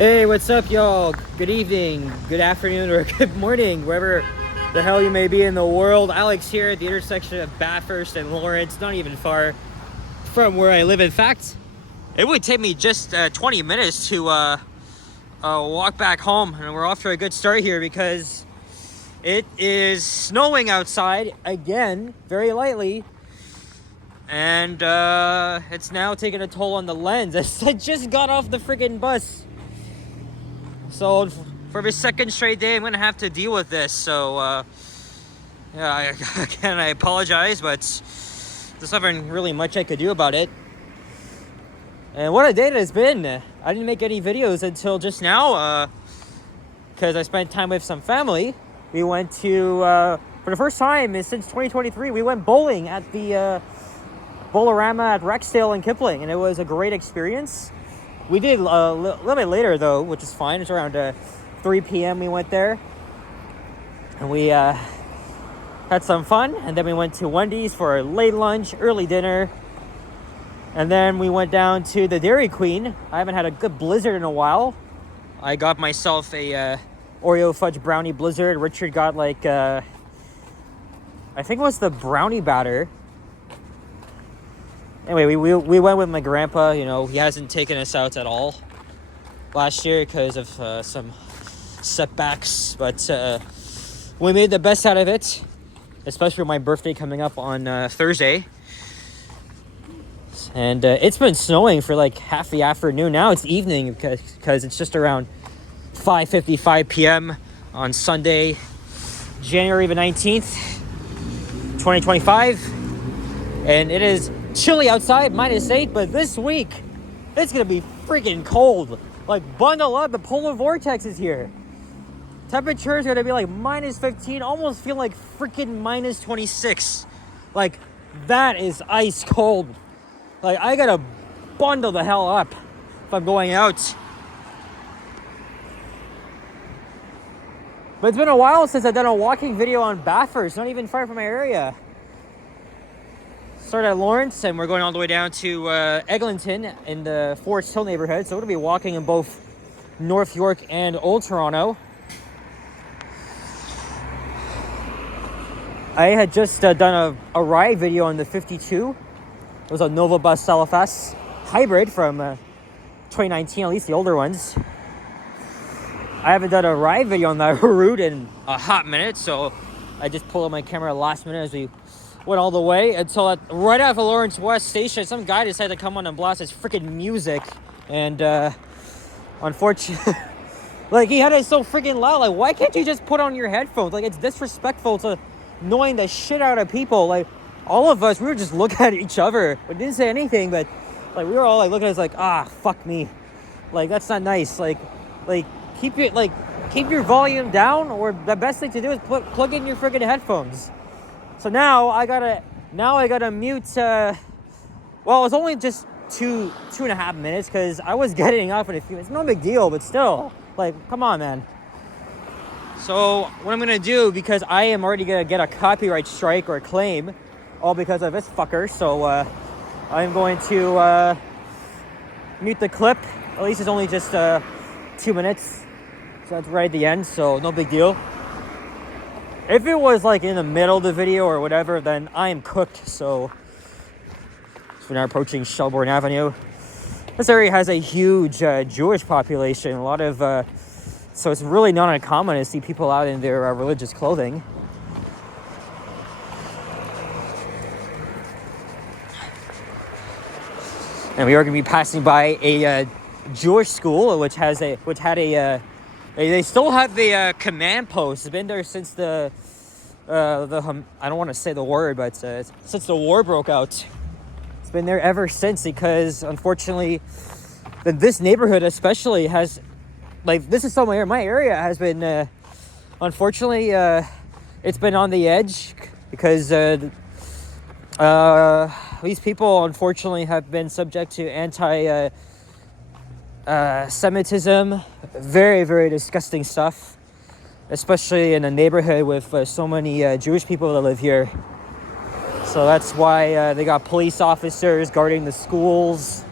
Hey, what's up, y'all? Good evening, good afternoon, or good morning, wherever the hell you may be in the world. Alex here at the intersection of Bathurst and Lawrence, not even far from where I live. In fact, it would take me just 20 minutes to walk back home, and we're off to a good start here because it is snowing outside again, very lightly, and it's now taking a toll on the lens. I just got off the friggin' bus. So for the second straight day, I'm gonna have to deal with this. So yeah, I apologize, but there's nothing really much I could do about it. And what a day it has been. I didn't make any videos until just now because I spent time with some family. We went to, for the first time since 2023, we went bowling at the Bowlerama at Rexdale and Kipling, and it was a great experience. We did a little bit later, though, which is fine. It's around 3 p.m. we went there. And we had some fun. And then we went to Wendy's for a late lunch, early dinner. And then we went down to the Dairy Queen. I haven't had a good blizzard in a while. I got myself a Oreo fudge brownie blizzard. Richard got like, I think it was the brownie batter. Anyway, we went with my grandpa. You know, he hasn't taken us out at all last year because of some setbacks. But we made the best out of it, especially with my birthday coming up on Thursday. And it's been snowing for like half the afternoon. Now it's evening because it's just around 5:55 p.m. on Sunday, January the 19th, 2025. And it is chilly outside, -8, but this week it's gonna be freaking cold. Like, bundle up, the polar vortex is here. Temperature is gonna be like -15, almost feel like freaking -26. Like, that is ice cold. Like, I gotta bundle the hell up if I'm going out. But it's been a while since I've done a walking video on Bathurst, not even far from my area. Started at Lawrence, and we're going all the way down to Eglinton in the Forest Hill neighborhood. So we're going to be walking in both North York and Old Toronto. I had just done a ride video on the 52. It was a Nova Bus LFS hybrid from 2019, at least the older ones. I haven't done a ride video on that route in a hot minute, so I just pulled out my camera last minute as we went all the way until right after Lawrence West Station, some guy decided to come on and blast his freaking music, and unfortunately, like, he had it so freaking loud. Like, why can't you just put on your headphones? Like, it's disrespectful to annoying the shit out of people. Like, all of us, we were just looking at each other. We didn't say anything, but like, we were all like looking at us like, fuck me. Like, that's not nice. Like keep your volume down, or the best thing to do is plug in your freaking headphones. So now I gotta mute. Well, it's only just two and a half minutes because I was getting off in a few minutes. No big deal, but still, like, come on, man. So what I'm gonna do, because I am already gonna get a copyright strike or a claim, all because of this fucker. So I'm going to mute the clip. At least it's only just 2 minutes, so that's right at the end. So no big deal. If it was like in the middle of the video or whatever, then I am cooked. So we're now approaching Shelbourne Avenue. This area has a huge Jewish population. A lot of, so it's really not uncommon to see people out in their religious clothing. And we are going to be passing by a Jewish school, which had a. They still have the command post. It's been there since the I don't want to say the word, but since the war broke out. It's been there ever since, because unfortunately, this neighborhood especially has, like, this is somewhere my area has been, unfortunately, it's been on the edge because these people unfortunately have been subject to Semitism, very, very disgusting stuff, especially in a neighborhood with so many Jewish people that live here. So that's why they got police officers guarding the schools,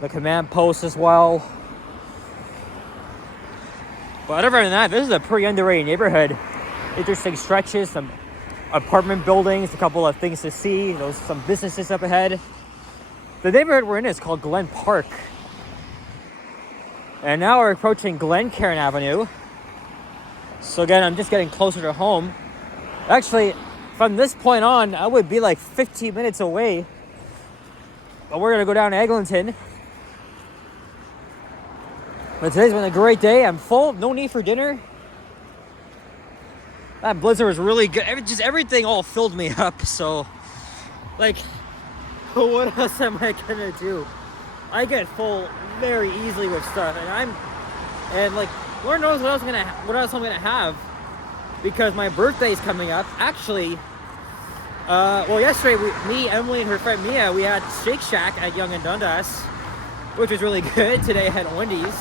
the command post as well. But other than that, this is a pretty underrated neighborhood. Interesting stretches, some apartment buildings, a couple of things to see. There's some businesses up ahead. The neighborhood we're in is called Glen Park. And now we're approaching Glencairn Avenue. So again, I'm just getting closer to home. Actually, from this point on, I would be like 15 minutes away. But we're gonna go down to Eglinton. But today's been a great day. I'm full, no need for dinner. That blizzard was really good. Just everything all filled me up. So, like, what else am I gonna do? I get full very easily with stuff, and like, Lord knows what else I'm gonna have, because my birthday's coming up. Actually, well, yesterday me, Emily, and her friend Mia, we had Shake Shack at Yonge and Dundas, which was really good. Today I had Wendy's.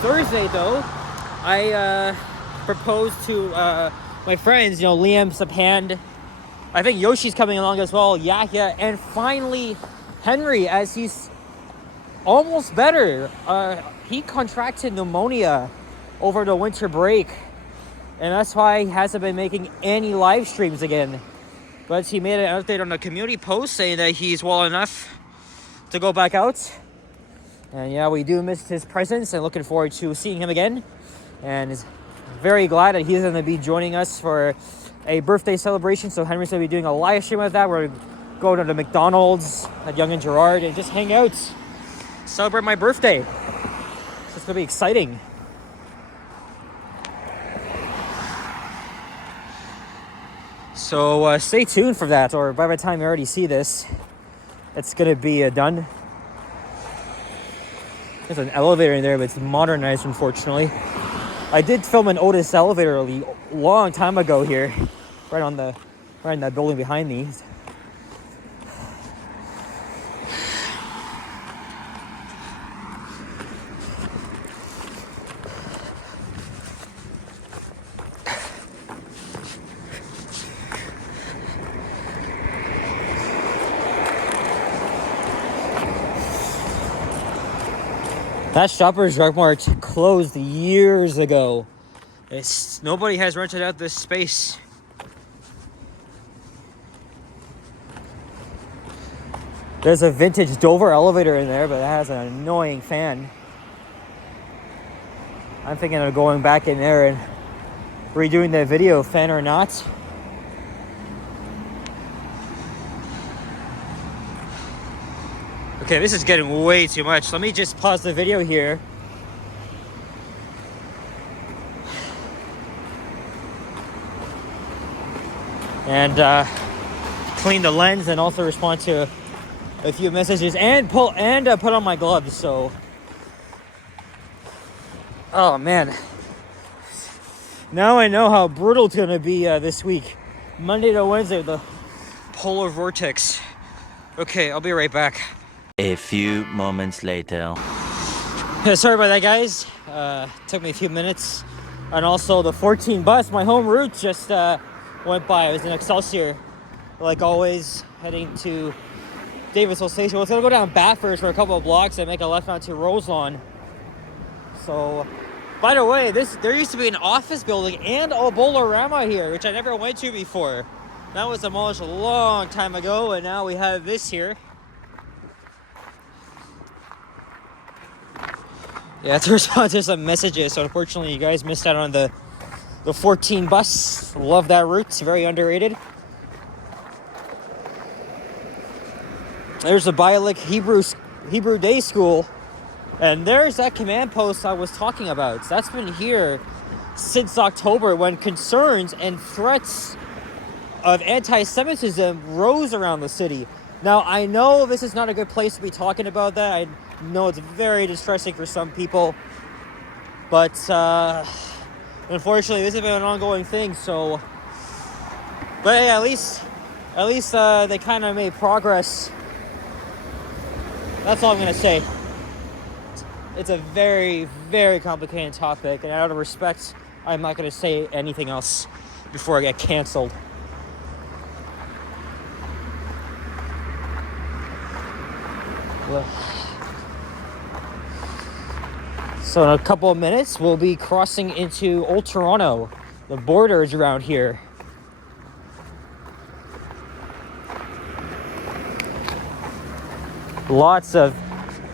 Thursday though, I proposed to my friends, Liam, Sapand. I think Yoshi's coming along as well, Yahya, and finally Henry, as he's almost better. He contracted pneumonia over the winter break, and that's why he hasn't been making any live streams again. But he made an update on the community post saying that he's well enough to go back out. And yeah, we do miss his presence and looking forward to seeing him again. And is very glad that he's going to be joining us for a birthday celebration. So Henry's going to be doing a live stream of that. We're going to go to the McDonald's at Yonge and Gerrard and just hang out, celebrate my birthday. So it's going to be exciting. So stay tuned for that, or by the time you already see this, it's going to be done. There's an elevator in there, but it's modernized, unfortunately. I did film an Otis elevator a long time ago here, right in that building behind me. That Shoppers Drug Mart closed years ago. Nobody has rented out this space. There's a vintage Dover elevator in there, but it has an annoying fan. I'm thinking of going back in there and redoing the video, fan or not. Okay, this is getting way too much. Let me just pause the video here. And clean the lens and also respond to a few messages and put on my gloves. So, oh man. Now I know how brutal it's gonna be this week. Monday to Wednesday, the polar vortex. Okay, I'll be right back. A few moments later. Sorry about that, guys. Took me a few minutes. And also the 14 bus, my home route, just went by. I was in Excelsior, like always, heading to Davisville Station. I was gonna go down Bathurst for a couple of blocks and make a left onto Roselawn. So, by the way, there used to be an office building and a Bolorama here, which I never went to before. That was demolished a long time ago, and now we have this here. Yeah, to respond to some messages. So unfortunately, you guys missed out on the 14 bus. Love that route. It's very underrated. There's the Bialik Hebrew Day School. And there's that command post I was talking about. So that's been here since October, when concerns and threats of anti-Semitism rose around the city. Now, I know this is not a good place to be talking about that. I know it's very distressing for some people. But unfortunately, this has been an ongoing thing. So, but hey, at least they kind of made progress. That's all I'm gonna say. It's a very, very complicated topic, and out of respect, I'm not gonna say anything else before I get canceled. So in a couple of minutes, we'll be crossing into Old Toronto. The border is around here. Lots of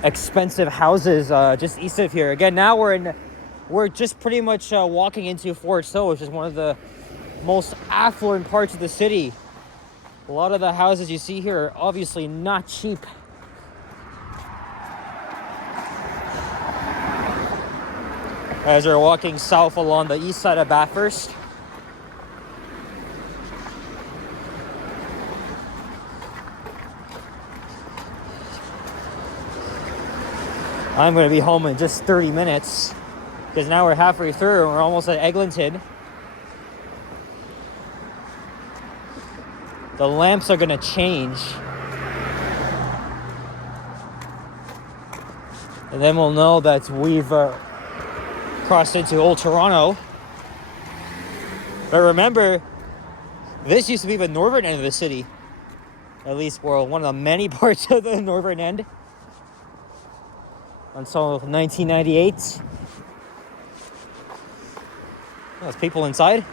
expensive houses just east of here. Again, now we're just pretty much walking into Forest Hill, which is one of the most affluent parts of the city. A lot of the houses you see here are obviously not cheap. As we're walking south along the east side of Bathurst. I'm going to be home in just 30 minutes because now we're halfway through and we're almost at Eglinton. The lamps are going to change. And then we'll know that we've crossed into Old Toronto. But remember, this used to be the northern end of the city. At least, well, one of the many parts of the northern end. Until 1998. There's people inside.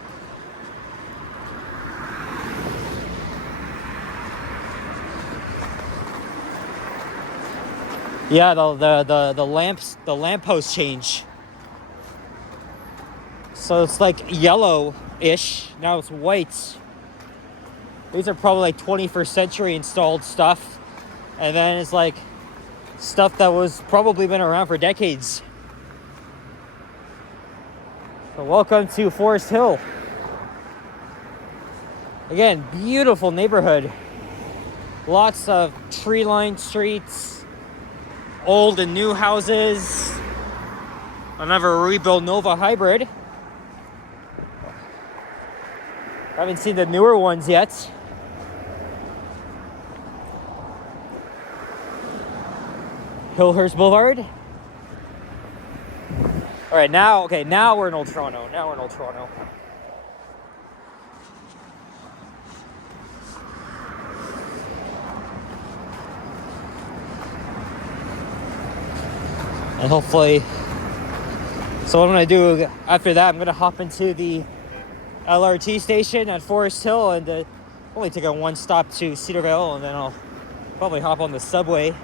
Yeah, the lampposts change. So it's like yellow-ish. Now it's white. These are probably like 21st century installed stuff. And then it's like stuff that was probably been around for decades. So welcome to Forest Hill. Again, beautiful neighborhood. Lots of tree-lined streets, old and new houses. Another Rebuild Nova hybrid. I haven't seen the newer ones yet. Hillhurst Boulevard. All right, now we're in Old Toronto. And hopefully, so what I'm gonna do after that, I'm gonna hop into the LRT station at Forest Hill and only take a one stop to Cedarville, and then I'll probably hop on the subway.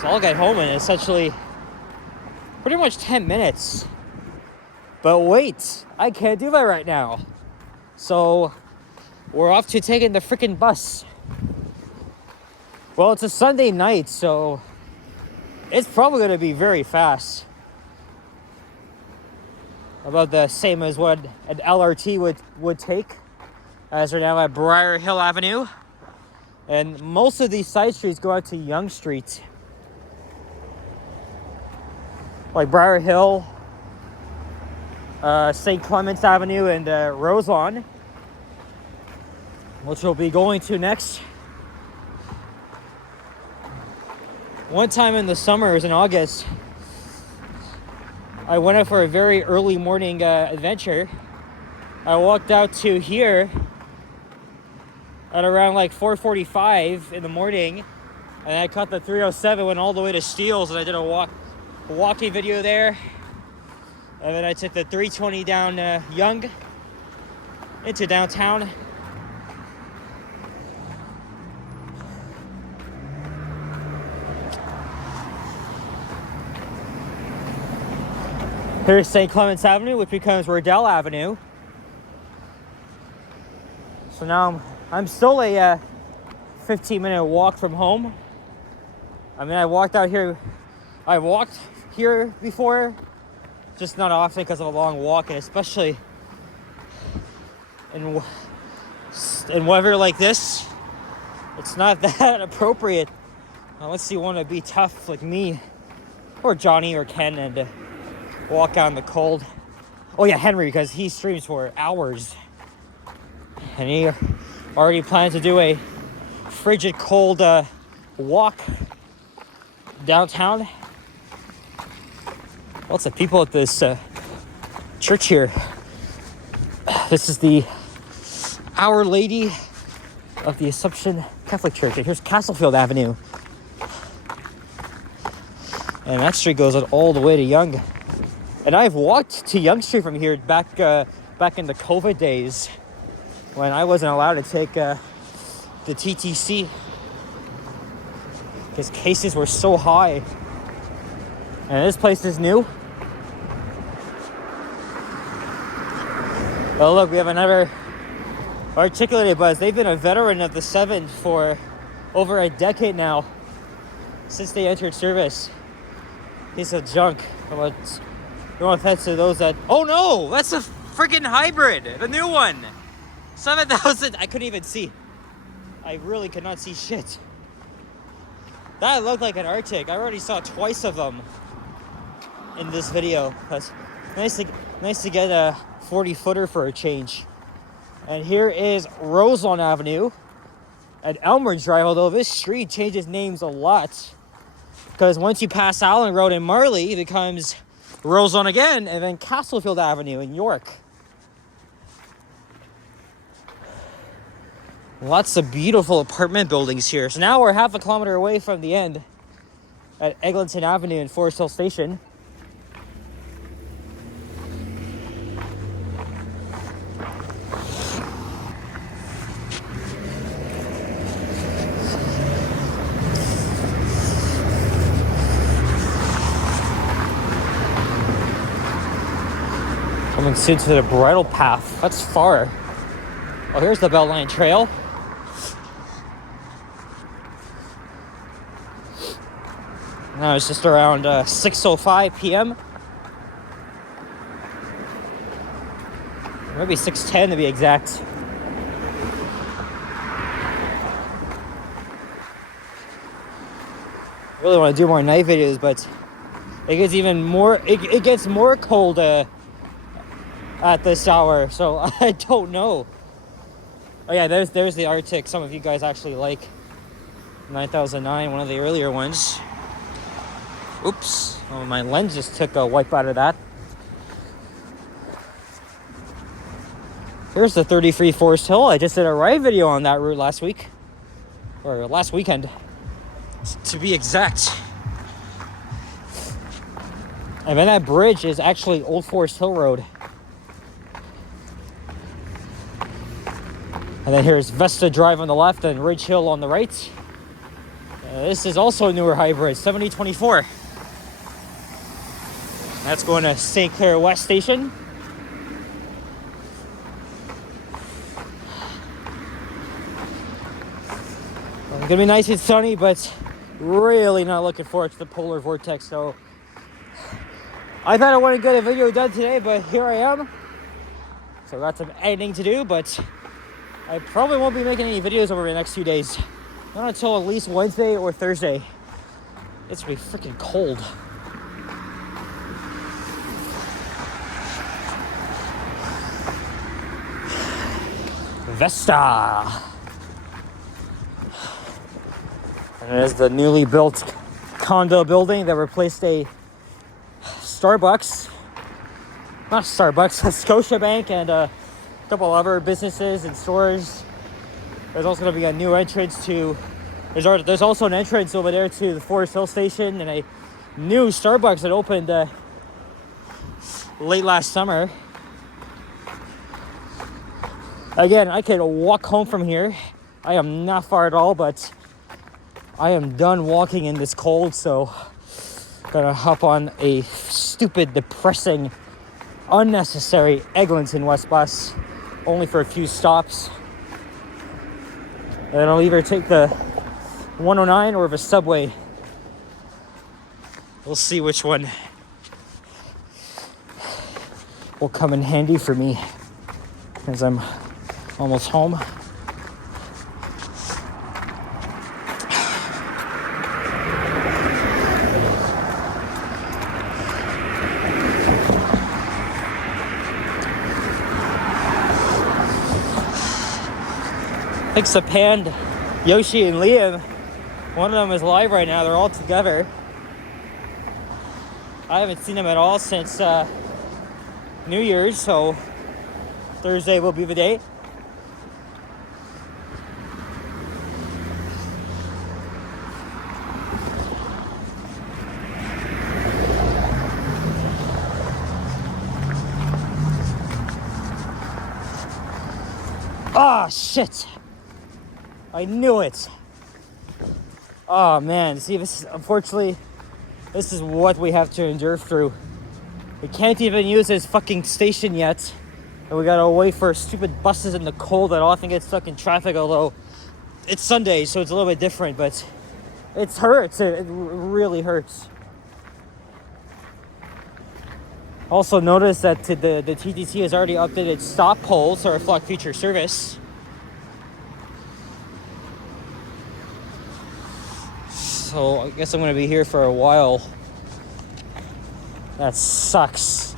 So I'll get home in essentially pretty much 10 minutes. But wait, I can't do that right now. So we're off to taking the freaking bus. Well, it's a Sunday night, so it's probably going to be very fast. About the same as what an LRT would take. As we're now at Briar Hill Avenue. And most of these side streets go out to Yonge Street. Like Briar Hill, St. Clements Avenue, and Roselawn, which we'll be going to next. One time in the summers in August, I went out for a very early morning adventure. I walked out to here at around like 4:45 in the morning, and I caught the 307, went all the way to Steeles, and I did a walking video there. And then I took the 320 down Yonge into downtown. Here's St. Clements Avenue, which becomes Riddell Avenue. So now I'm still a 15-minute walk from home. I mean, I walked here before, just not often because of a long walk, and especially in weather like this, it's not that appropriate unless you want to be tough like me or Johnny or Ken and walk out in the cold. Oh yeah, Henry, because he streams for hours and he already plans to do a frigid cold walk downtown. Lots of people at this church here. This is the Our Lady of the Assumption Catholic Church. And here's Castlefield Avenue. And that street goes all the way to Yonge. And I've walked to Yonge Street from here back in the COVID days when I wasn't allowed to take the TTC because cases were so high. And this place is new. Oh look, we have another articulated bus. They've been a veteran of the 7 for over a decade now, since they entered service. Piece of junk. No offense to those that... Oh no! That's a freaking hybrid! The new one! 7,000... I couldn't even see. I really could not see shit. That looked like an Arctic. I already saw twice of them in this video. But nice to get a 40-footer for a change. And here is Roselawn Avenue at Elmridge Drive, although this street changes names a lot. Because once you pass Allen Road in Marley, it becomes Roselawn again, and then Castlefield Avenue in York. Lots of beautiful apartment buildings here. So now we're half a kilometer away from the end at Eglinton Avenue and Forest Hill Station. Coming soon to the bridle path. That's far. Oh, here's the Beltline Trail. Now it's just around 6:05 p.m. Maybe 6:10 to be exact. I really want to do more night videos, but it gets even more. It gets more cold at this hour, so I don't know. Oh yeah, there's the Arctic. Some of you guys actually like 9009, one of the earlier ones. Oops, oh, my lens just took a wipe out of that. Here's the 33 Forest Hill. I just did a ride video on that route last week, or last weekend, to be exact. And then that bridge is actually Old Forest Hill Road. And then here's Vesta Drive on the left and Ridge Hill on the right. This is also a newer hybrid, 7024. That's going to St. Clair West Station. Well, it's gonna be nice and sunny, but really not looking forward to the polar vortex. So I thought I wanted to get a video done today, but here I am. So got some editing to do, but I probably won't be making any videos over the next few days. Not until at least Wednesday or Thursday. It's gonna be freaking cold. Vesta. And there's the newly built condo building that replaced a Starbucks. Not Starbucks, a Scotiabank and a couple other businesses and stores. There's also going to be a new entrance to... There's also an entrance over there to the Forest Hill Station and a new Starbucks that opened late last summer. Again, I could walk home from here. I am not far at all, but I am done walking in this cold, so gonna hop on a stupid, depressing, unnecessary Eglinton West bus, only for a few stops. And I'll either take the 109 or the subway. We'll see which one will come in handy for me as I'm almost home. Thanks to Pand, Yoshi, and Liam. One of them is live right now. They're all together. I haven't seen them at all since New Year's, so Thursday will be the day. Ah, shit. I knew it. Oh, man. See, unfortunately, this is what we have to endure through. We can't even use this fucking station yet. And we gotta wait for stupid buses in the cold that often get stuck in traffic, although it's Sunday, so it's a little bit different, but it hurts. It really hurts. Also notice that the TTC has already updated stop poles to reflect future service. So I guess I'm gonna be here for a while. That sucks.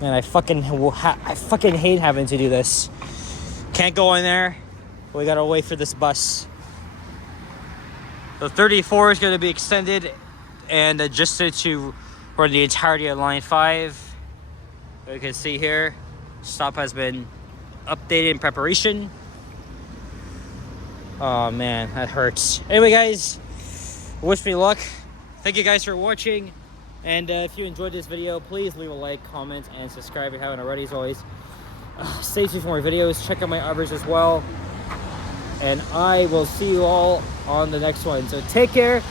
Man, I fucking hate having to do this. Can't go in there. We gotta wait for this bus. The 34 is gonna be extended and adjusted to run the entirety of line 5. You can see here, stop has been updated in preparation. Oh man, that hurts. Anyway, guys, wish me luck. Thank you guys for watching. And if you enjoyed this video, please leave a like, comment, and subscribe if you haven't already, as always. Stay tuned for more videos. Check out my others as well. And I will see you all on the next one. So take care,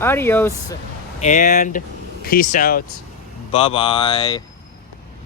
adios, and peace out. Bye-bye.